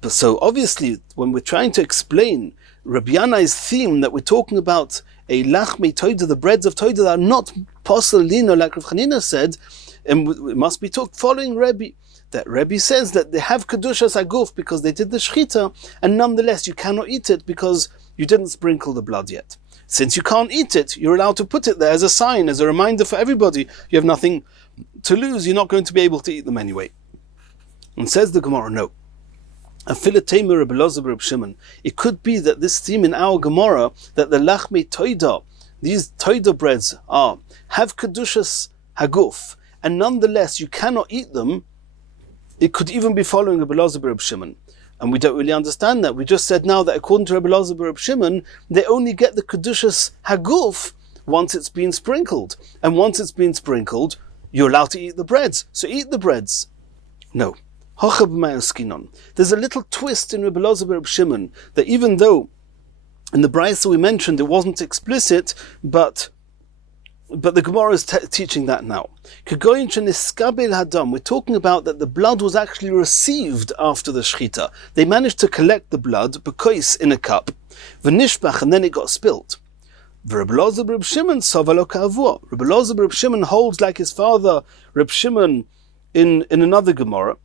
But so obviously, when we're trying to explain Rabbi Yanai's theme that we're talking about a lachmei toida, the breads of toida that are not poselina, like Rav Chanina said, and it must be talked following Rabbi. That Rabbi says that they have kedushas haguf because they did the shchita, and nonetheless you cannot eat it because you didn't sprinkle the blood yet. Since you can't eat it, you're allowed to put it there as a sign, as a reminder for everybody. You have nothing to lose. You're not going to be able to eat them anyway. And says the Gemara, no. It could be that this theme in our Gemara, that the lachmei toida, these toida breads have kedushas haguf, and nonetheless you cannot eat them, it could even be following Rabbi Elazar Reb Shimon. And we don't really understand that. We just said now that according to Rabbi Elazar Reb Shimon, they only get the Kedushas Haguf once it's been sprinkled. And once it's been sprinkled, you're allowed to eat the breads. So eat the breads. No. There's a little twist in Rabbi Elazar Reb Shimon, that even though in the Brisa we mentioned it wasn't explicit, but the Gemara is teaching that now. We're talking about that the blood was actually received after the shchita. They managed to collect the blood, bekois, in a cup, v'nishbach, and then it got spilt. Rabbi Elazar Reb Shimon Rabbi Elazar Reb Shimon holds like his father Reb Shimon in another Gemara,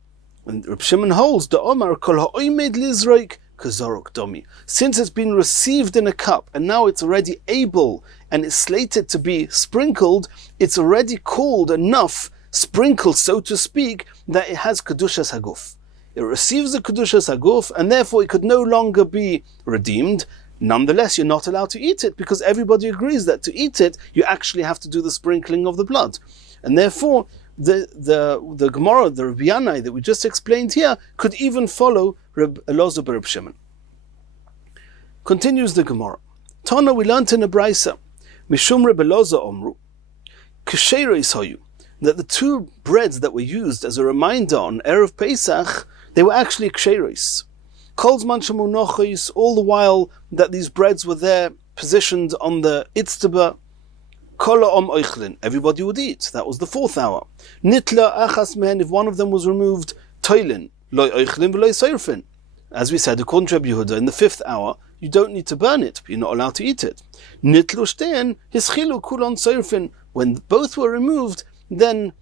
and Reb Shimon holds the Omar kol ha'oimed lizroik kazorok domi. Since it's been received in a cup and now it's already able and it's slated to be sprinkled, it's already called enough sprinkled, so to speak, that it has kedushas haguf. It receives the kedushas haguf, and therefore it could no longer be redeemed. Nonetheless, you're not allowed to eat it, because everybody agrees that to eat it, you actually have to do the sprinkling of the blood. And therefore, the Gemara, the Rabbi Yanai that we just explained here, could even follow Rabbi Elazar Reb Shimon. Continues the Gemara. Tana, we learned in a Brisa, Mishum Rabbi Elazar Omru, Ksheros Hoyu, that the two breads that were used as a reminder on Erev Pesach, they were actually Ksheros. All the while that these breads were there, positioned on the itztaba, everybody would eat. That was the 4th hour. Nitla achas mehen, if one of them was removed, toilin, loy oichlin v'loy soirfin. As we said, according to Rabbi Yehuda, in the 5th hour, you don't need to burn it, but you're not allowed to eat it. Nitlu shtein, hischilu kulon soirfin. When both were removed, then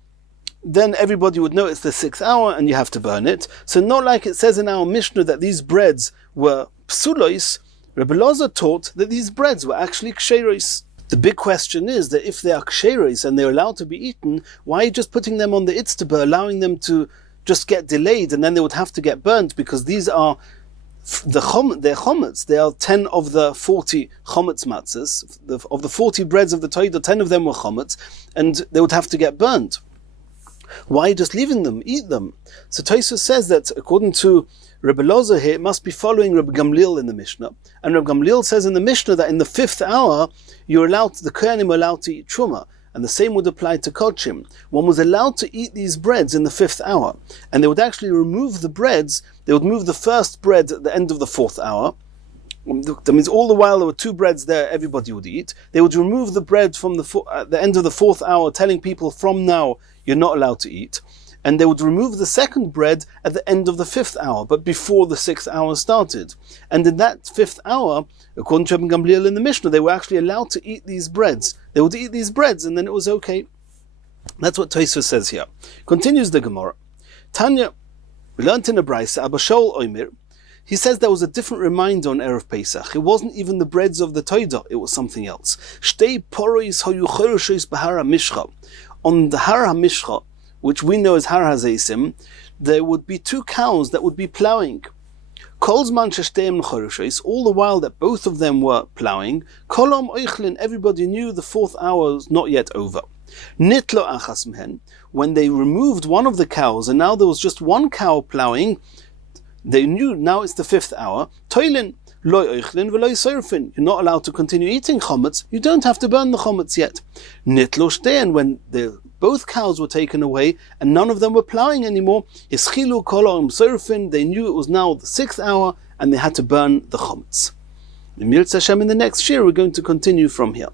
everybody would know it's the 6th hour and you have to burn it. So not like it says in our Mishnah that these breads were psulois, Rabbi Elazar taught that these breads were actually ksheros. The big question is that if they are ksheros and they're allowed to be eaten, why are you just putting them on the itztaba, allowing them to just get delayed, and then they would have to get burnt, because these are they're chomets. They are 10 of the 40 chomets matzahs. Of the 40 breads of the Torah, 10 of them were chomets, and they would have to get burnt. Why are you just leaving them? Eat them. So Tosfos says that according to Rabbi Elazar here, it must be following Rabbi Gamliel in the Mishnah. And Rabbi Gamliel says in the Mishnah that in the 5th hour, the Kohanim are allowed to eat truma. And the same would apply to kodshim. One was allowed to eat these breads in the 5th hour. And they would actually remove the breads. They would move the first bread at the end of the 4th hour. That means all the while there were 2 breads there, everybody would eat. They would remove the bread from at the end of the 4th hour, telling people from now you're not allowed to eat. And they would remove the second bread at the end of the 5th hour, but before the 6th hour started. And in that 5th hour, according to Rabbi Gamliel in the Mishnah, they were actually allowed to eat these breads. They would eat these breads, and then it was okay. That's what Tosfos says here. Continues the Gemara. Tanya, we learned in a Brisa, Abba Shaul Omer, he says there was a different reminder on Erev Pesach. It wasn't even the breads of the Torah, it was something else. Shtei porois hayu choroshes b'har HaMishcha. On the Har HaMishcha, which we know as Har HaZeisim, there would be 2 cows that would be ploughing. Kolzman sheshteim choroshes, all the while that both of them were ploughing, kolom oichlin, everybody knew the 4th hour was not yet over. Nitlo achas mehen, when they removed one of the cows and now there was just 1 cow ploughing, they knew now it's the 5th hour. Toilin, loy oichlin v'loy soirfin. You're not allowed to continue eating chomets. You don't have to burn the chomets yet. Nitlo shtein, when both cows were taken away and none of them were ploughing anymore, ischilu kolom soirfin. They knew it was now the 6th hour and they had to burn the chomets. In the next shiur, we're going to continue from here.